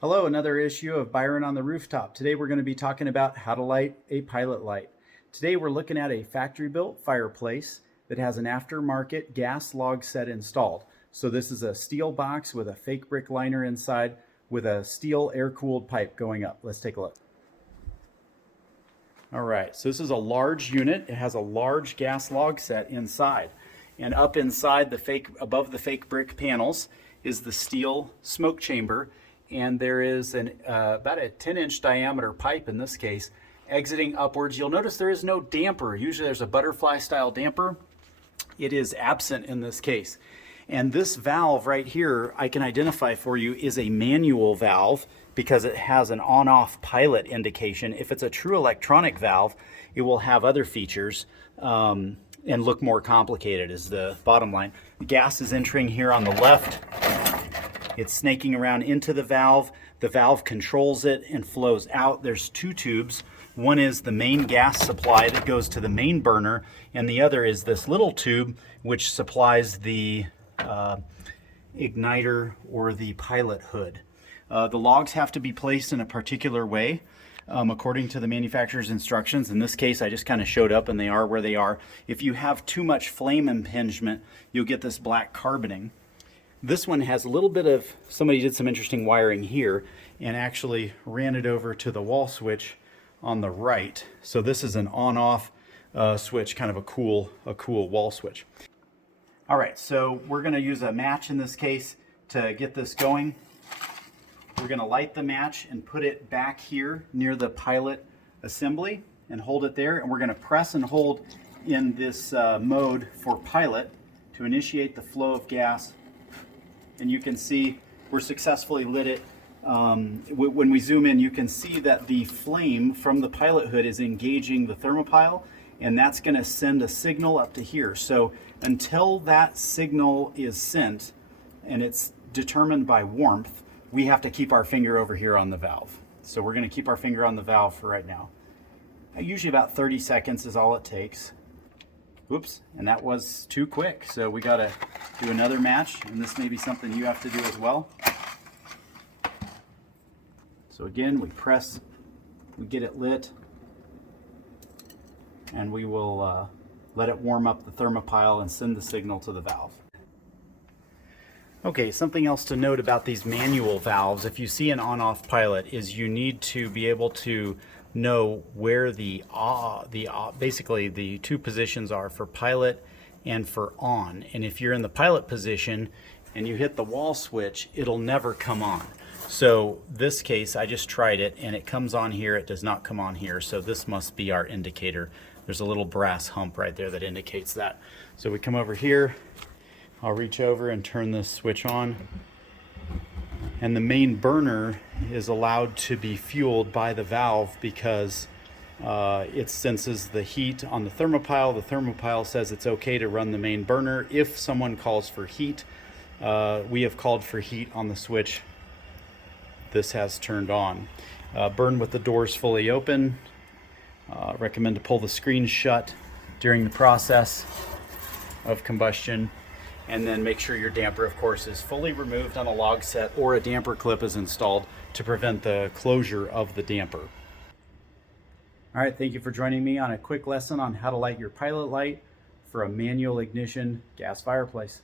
Hello, another issue of Byron on the Rooftop. Today we're going to be talking about how to light a pilot light. Today we're looking at a factory-built fireplace that has an aftermarket gas log set installed. So this is a steel box with a fake brick liner inside with a steel air-cooled pipe going up. Let's take a look. All right, so this is a large unit. It has a large gas log set inside. And up inside above the fake brick panels is the steel smoke chamber. And there is about a 10-inch diameter pipe in this case exiting upwards. You'll notice there is no damper. Usually there's a butterfly style damper. It is absent in this case. And this valve right here I can identify for you is a manual valve because it has an on-off pilot indication. If it's a true electronic valve, it will have other features and look more complicated is the bottom line. Gas is entering here on the left. It's snaking around into the valve. The valve controls it and flows out. There's two tubes. One is the main gas supply that goes to the main burner, and the other is this little tube which supplies the igniter or the pilot hood. The logs have to be placed in a particular way according to the manufacturer's instructions. In this case, I just kind of showed up and they are where they are. If you have too much flame impingement, you'll get this black carboning. This one has a little bit of, somebody did some interesting wiring here and actually ran it over to the wall switch on the right. So this is an on-off switch, kind of a cool wall switch. All right, so we're gonna use a match in this case to get this going. We're gonna light the match and put it back here near the pilot assembly and hold it there. And we're gonna press and hold in this mode for pilot to initiate the flow of gas. And you can see we're successfully lit it. When we zoom in, you can see that the flame from the pilot hood is engaging the thermopile, and that's going to send a signal up to here. So until that signal is sent, and it's determined by warmth, we have to keep our finger over here on the valve. So we're going to keep our finger on the valve for right now. Usually about 30 seconds is all it takes. Whoops, and that was too quick. So we gotta do another match, and this may be something you have to do as well. So again, we press, we get it lit, and we will let it warm up the thermopile and send the signal to the valve. Okay, something else to note about these manual valves, if you see an on-off pilot, is you need to be able to know where basically the two positions are for pilot and for on. And if you're in the pilot position and you hit the wall switch, it'll never come on. So this case, I just tried it and it comes on here, it does not come on here. So this must be our indicator. There's a little brass hump right there that indicates that. So we come over here, I'll reach over and turn this switch on. And the main burner is allowed to be fueled by the valve because it senses the heat on the thermopile. The thermopile says it's okay to run the main burner if someone calls for heat. We have called for heat on the switch. This has turned on. Burn with the doors fully open. Recommend to pull the screen shut during the process of combustion. And then make sure your damper, of course, is fully removed on a log set or a damper clip is installed to prevent the closure of the damper. All right, thank you for joining me on a quick lesson on how to light your pilot light for a manual ignition gas fireplace.